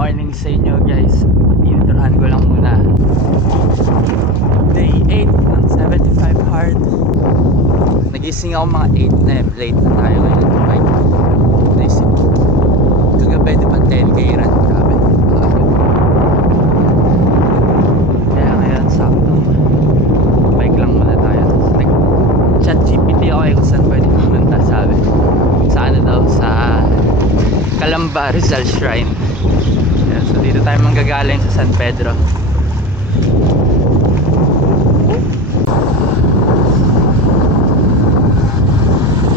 morning sa inyo guys. Introhan ko lang muna. Day 8 ng 75 hard. Nagising ako mga 8 na. Late na tayo ngayon. Bike. Naisip ko, kagabi di ba 10k run? Grabe. Kaya ngayon saktong bike lang muna tayo. Nag-chat GPT ako kung saan pwede pumunta. Sabi sa ano daw, sa Calamba Rizal Shrine. Ayan, so dito tayo manggagaling sa San Pedro.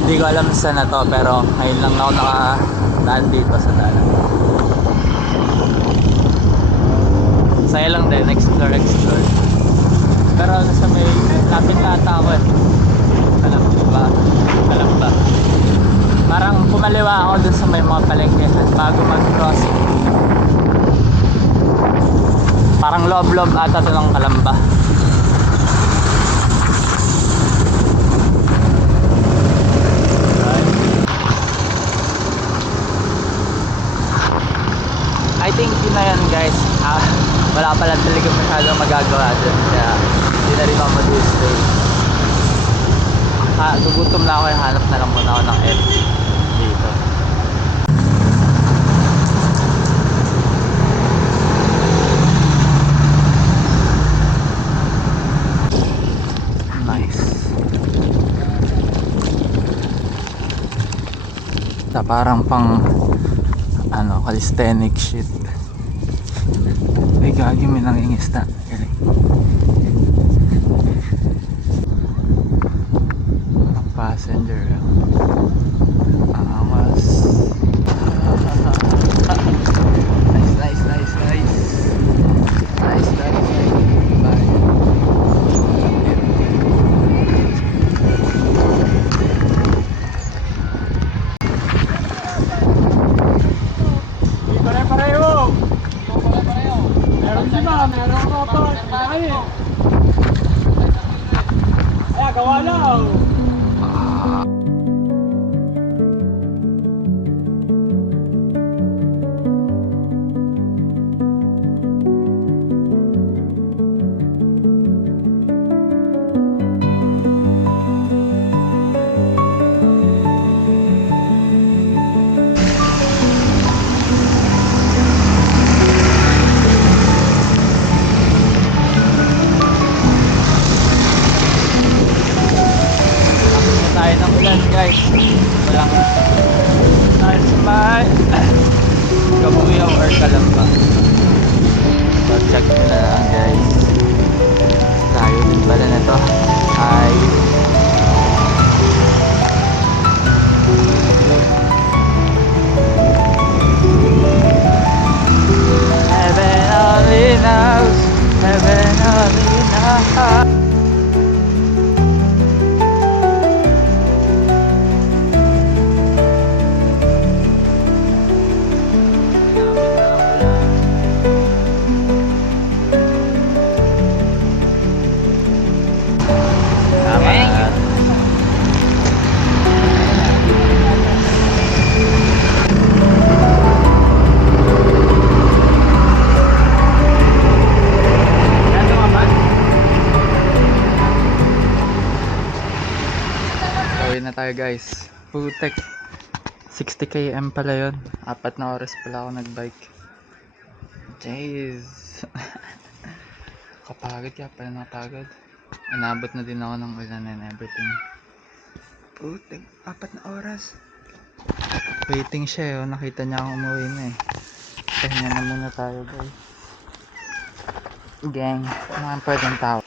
Hindi ko alam saan na to, pero ngayon lang ako nakadaan dito sa dalan. Saya lang din, explore. Pero nasa may lapit na ata ako eh. Kalamba. Parang pumaliwa ako dun sa may mga palengke bago mag-crossing. Parang loob-loob ata ito ng Calamba. I think yun na yan guys. Wala pala talaga masyadong magagawa dun. Kaya hindi na rin ako mag-stay. Gugutom na ako, hanap na lang muna ako ng F dito. Nice. Parang pang calisthenic shit. Ay gagi, may nangingisda. Passenger angas. Nice. Bye. Pare-pareho. Meron motor. Ay, gawa lang. Tayo ng ulan guys. Walang tayo sa may Kabuyaw or Calamba. So check nyo na lang guys. Tayo din pala na to. Hi. Heaven only knows. Heaven only knows. Na tayo guys. Putek. 60 km pala yun. 4 na oras pala ako nagbike. Jeez. Kapagod kaya pala napagod. Inabot na din ako ng ulan and everything. Putek. 4 na oras. Waiting siya eh. Nakita niya akong umuwi na eh. Pahinga na muna tayo guys. Gang. Mga pwedeng tao.